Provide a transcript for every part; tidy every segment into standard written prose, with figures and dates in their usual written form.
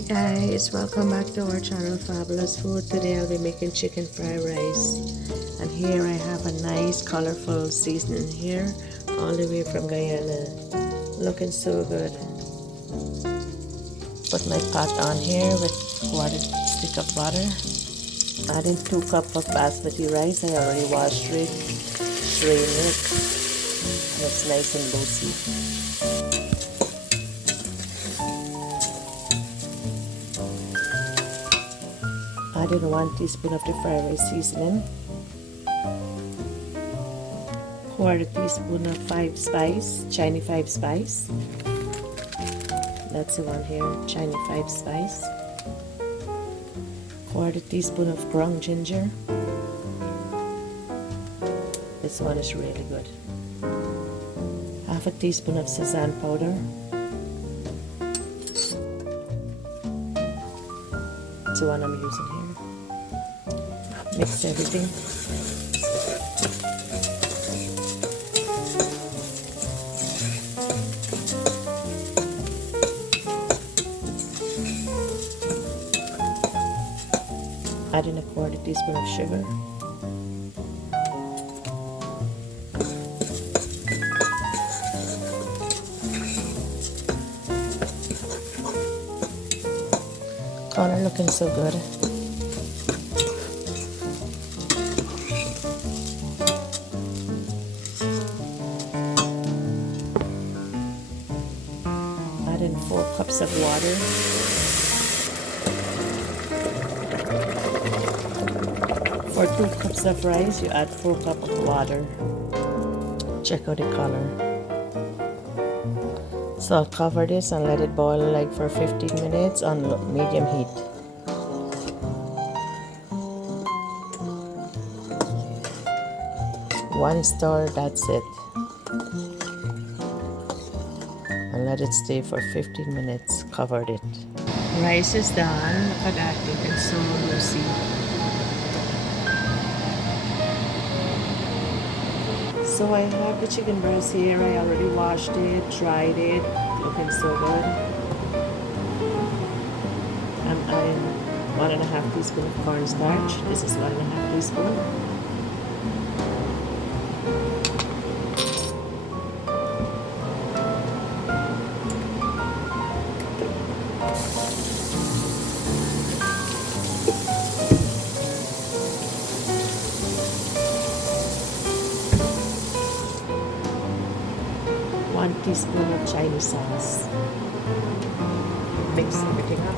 Hi guys, welcome back to our channel Fabulous Food. Today I'll be making chicken fried rice, and here I have a nice colorful seasoning here all the way from Guyana, looking so good. Put my pot on here with quarter stick of butter. Add in 2 cups of basmati rice. I already washed it, drained it, and it's nice and juicy. Add in 1 teaspoon of the fried rice seasoning, quarter teaspoon of 5 spice, Chinese 5 spice. That's the one here, Chinese 5 spice. Quarter teaspoon of ground ginger. This one is really good. Half a teaspoon of Sazan powder. That's the one I'm using here. Mix everything. Add in a quarter teaspoon of sugar. Color looking so good. Add in 4 cups of water. For 2 cups of rice, you add 4 cups of water. Check out the color. So I'll cover this and let it boil like for 15 minutes on medium heat. One stir, that's it. And let it stay for 15 minutes, covered it. Rice is done, look at that, it's so juicy. So I have the chicken breast here. I already washed it, dried it, looking so good. I'm adding 1.5 teaspoon of cornstarch. This is 1.5 teaspoon. One teaspoon of Chinese sauce. Mix everything up.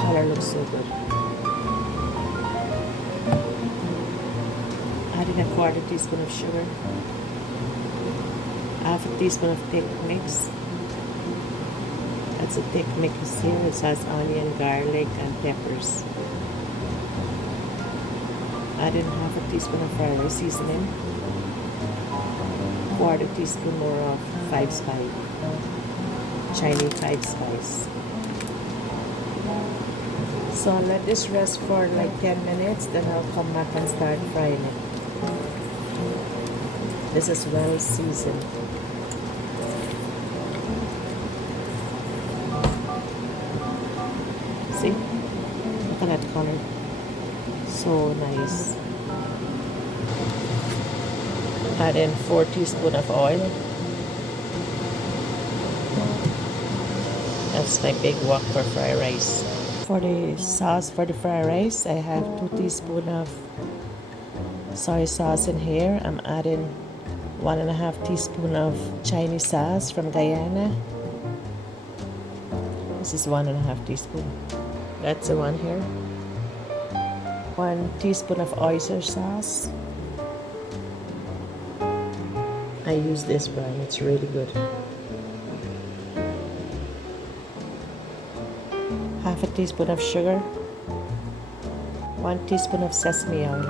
Color looks so good. Add in a quarter teaspoon of sugar. Half a teaspoon of thick mix. That's a thick mix here. It has onion, garlic, and peppers. Add in half a teaspoon of fried rice seasoning. Quarter teaspoon more of 5 spice, Chinese 5 spice. So I'll let this rest for like 10 minutes, then I'll come back and start frying it. This is well seasoned. See? Look at that color. So nice. Add in 4 teaspoons of oil. That's my big wok for fried rice. For the sauce for the fried rice, I have 2 teaspoons of soy sauce in here. I'm adding 1.5 teaspoon of Chinese sauce from Guyana. This is 1.5 teaspoon. That's the one here. 1 teaspoon of oyster sauce. I use this brand, it's really good. Half a teaspoon of sugar. 1 teaspoon of sesame oil.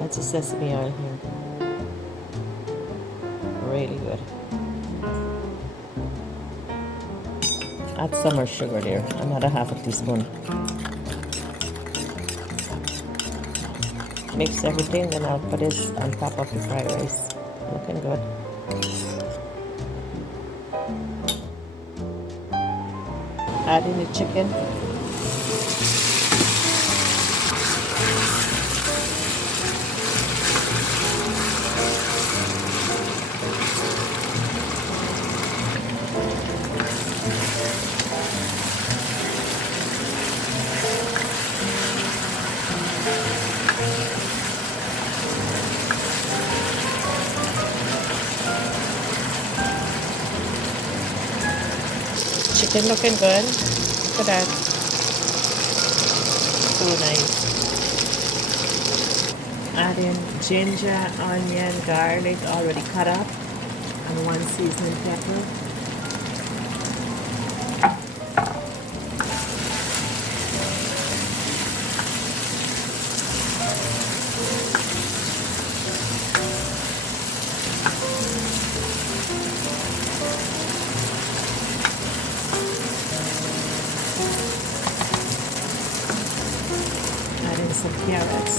That's the sesame oil here. Really good. Add some more sugar there, another half a teaspoon. Mix everything, then I'll put this on top of the fried rice. Looking good. Add in the chicken. Chicken looking good. Look at that. So nice. Add in ginger, onion, garlic already cut up, and 1 seasoning pepper. Add in some carrots.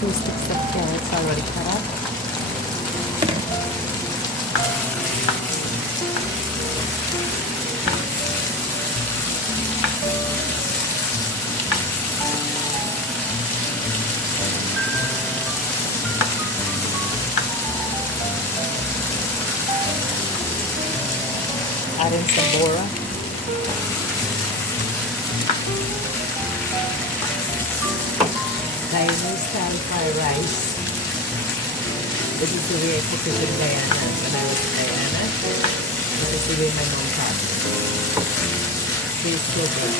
2 sticks of carrots already cut up. Add in some bora. Chinese style fried rice. This is the way I cooked it in Guyana when I was in Guyana. That is the way my mom taught me. Tastes so good.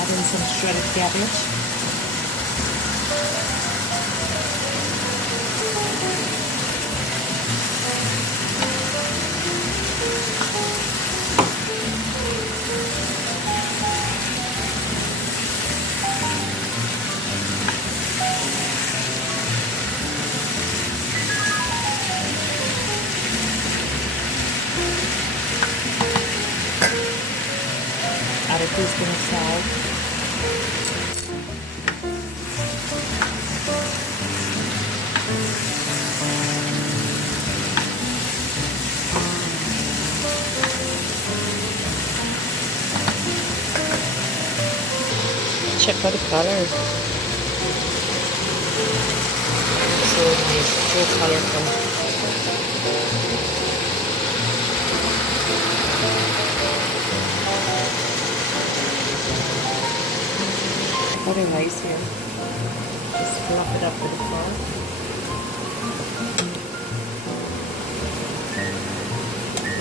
Add in some shredded cabbage. Add a teaspoon of salt. Check out the color. So nice, so colorful. Put the rice here. Just fluff it up to the floor.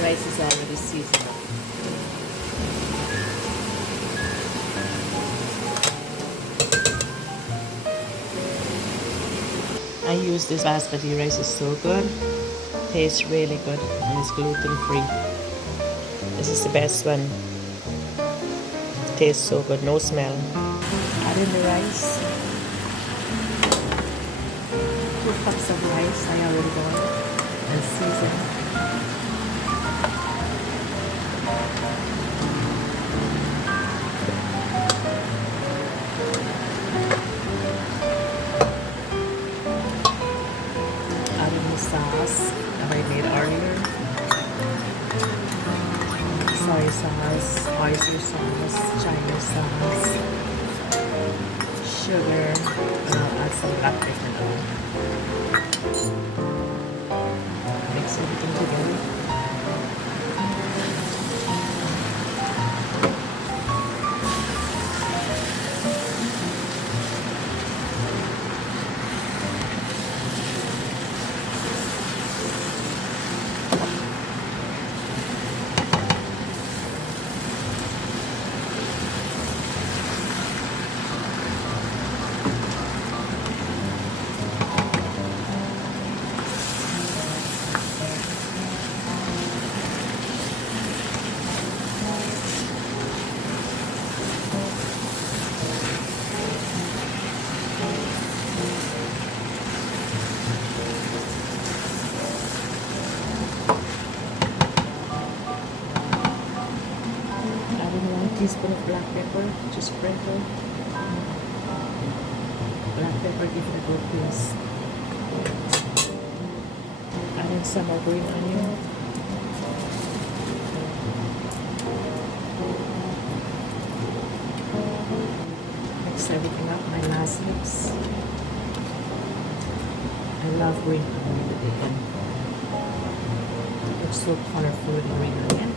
Rice is already seasoned up. I use this basmati rice, is so good. Tastes really good and it's gluten free. This is the best one. Tastes so good, no smell. Add in the rice. 2 cups of rice I already boiled and seasoned. Add in the sauce that I made earlier. Soy sauce, oyster sauce, Chinese sauce, sugar, and I'll add some black pepper now. Mix everything together. Teaspoon of black pepper, just sprinkle. Black pepper give it a good taste. Add in some more green onion. Mix everything up. My last mix. I love green onion with bacon. It's so colorful with green onion.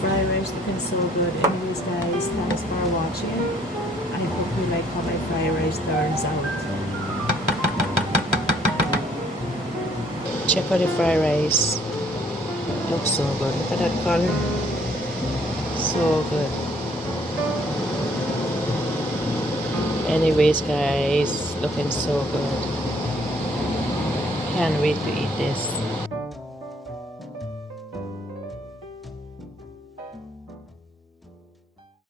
Fried rice looking so good. Anyways guys, thanks for watching. I hope you like how my fried rice turns out. Check out the fried rice. Looks so good. Look at that color. So good. Anyways guys, looking so good. Can't wait to eat this.